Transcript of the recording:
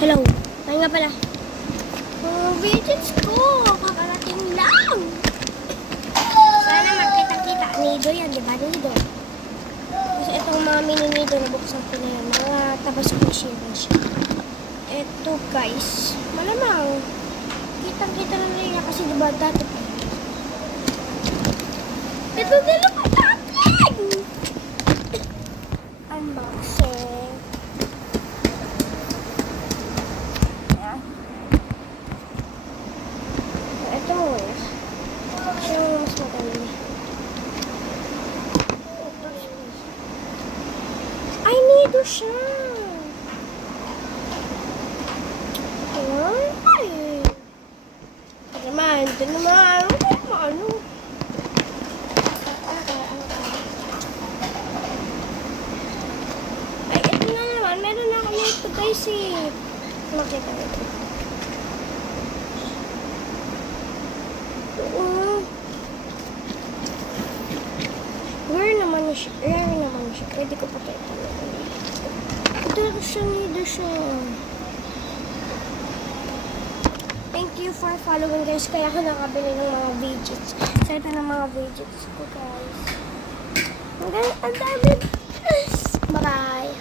Hello. Ay nga pala. Videos ko. Kakarating lang. Sana magkita-kita. Nido yan, di ba? Nido. Kasi itong mga mini-nido, nabuksan ko na yan. Mga tabas-pushi na siya. Ito guys. Malamang. Kitang-kita na nila kasi di ba dati pa. Ito nila pa natin! Unboxing. Ito mo eh. Siya yung mas madali. Ay, nido siya. Ay. Ito naman. Ito naman. Ano? Ay, ito na naman. Meron na kami ito guys eh. Makita ito. Rare naman siya. Pwede ko pa ito. Ito siya, nido siya. Thank you for following guys. Kaya ako nakabili ng mga widgets. So ito ng mga widgets ko guys. Ang dami. Bye-bye.